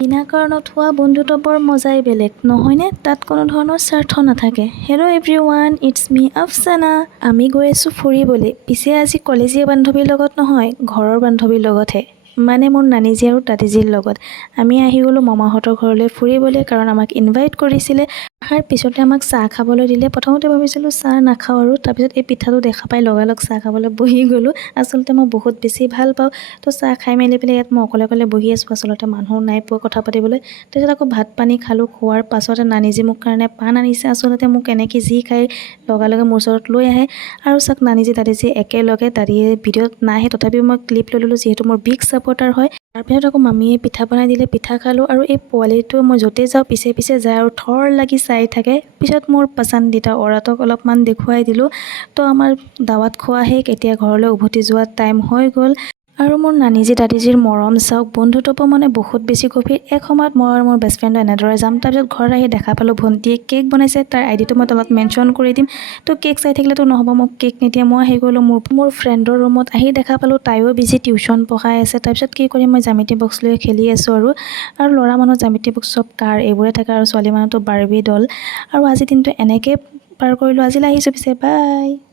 বিনা কাৰণত হোৱা বন্ধুত্বৰ মজাই বেলেগ নহয়নে? তাত কোনো ধৰণৰ স্বাৰ্থ নাথাকে। হেল্ল' এভৰিৱান, ইটছ মি আফচানা। আমি গৈ আছোঁ ফুৰিবলৈ। পিছে আজি কলেজীয়া বান্ধৱীৰ লগত নহয়, ঘৰৰ বান্ধৱীৰ লগতহে। মানে মোৰ নানীজী আৰু দাদীজীৰ লগত। আমি আহি গ'লোঁ মামাহঁতৰ ঘৰলৈ ফুৰিবলৈ, কাৰণ আমাক ইনভাইট কৰিছিলে। অহাৰ পিছতে আমাক চাহ খাবলৈ দিলে। প্ৰথমতে ভাবিছিলোঁ চাহ নাখাওঁ আৰু তাৰপিছত এই পিঠাটো দেখা পাই লগালগ চাহ খাবলৈ বহি গ'লোঁ। আচলতে মই বহুত বেছি ভাল পাওঁ। তো চাহ খাই মেলি পেলাই ইয়াত মই অকলে অকলে বহি আছোঁ। আচলতে মানুহ নাই পোৱা কথা পাতিবলৈ। তাৰপিছত আকৌ ভাত পানী খালোঁ। খোৱাৰ পাছতে নানীজী মোৰ কাৰণে পাণ আনিছে। আচলতে মোক এনেকৈ যি খাই লগে মোৰ ওচৰত লৈ আহে। আৰু চাওক নানীজী দাদীজী একেলগে, দাদীয়ে ভিডিঅ'ত নাহে তথাপিও মই ক্লিপ লৈ ল'লোঁ, যিহেতু মোৰ বিগ ছাপৰ্টাৰ হয়। তাৰপিছত আকৌ মামীয়ে পিঠা বনাই দিলে, পিঠা খালোঁ। আৰু এই পোৱালিটো মই য'তেই যাওঁ পিছে পিছে যায় আৰু থৰ লাগি চাই থাকে। পিছত মোৰ পচন্দিতা অৰাটোক অলপমান দেখুৱাই দিলোঁ। তো আমাৰ দাৱাত খোৱা শেষ, এতিয়া ঘৰলৈ উভতি যোৱা টাইম হৈ গ'ল। আৰু মোৰ নানীজী দাদীজীৰ মৰম চাওক, বন্ধুত্ব মানে বহুত বেছি গভীৰ। এক সময়ত মই আৰু মোৰ বেষ্ট ফ্ৰেণ্ডে এনেদৰে যাম। তাৰপিছত ঘৰত আহি দেখা পালোঁ ভণ্টিয়ে কেক বনাইছে, তাৰ আইডিটো মই তলত মেনশ্যন কৰি দিম। তো কেক চাই থাকিলেতো নহ'ব, মোক কেক নিদিয়ে। মই আহি গ'লোঁ মোৰ ফ্ৰেণ্ডৰ ৰুমত। আহি দেখা পালোঁ তাইও বিজি, টিউশ্যন পঢ়াই আছে। তাৰপিছত কি কৰিম, মই জ্যামিতি বক্স লৈ খেলি আছোঁ আৰু ল'ৰা মানুহৰ জ্যামিতি বক্স চব কাৰ এইবোৰে থাকে, আৰু ছোৱালী মানুহতো বাৰ্বি ডল। আৰু আজি দিনটো এনেকৈ পাৰ কৰিলোঁ। আজিলৈ আহিছোঁ পিছে, বাই।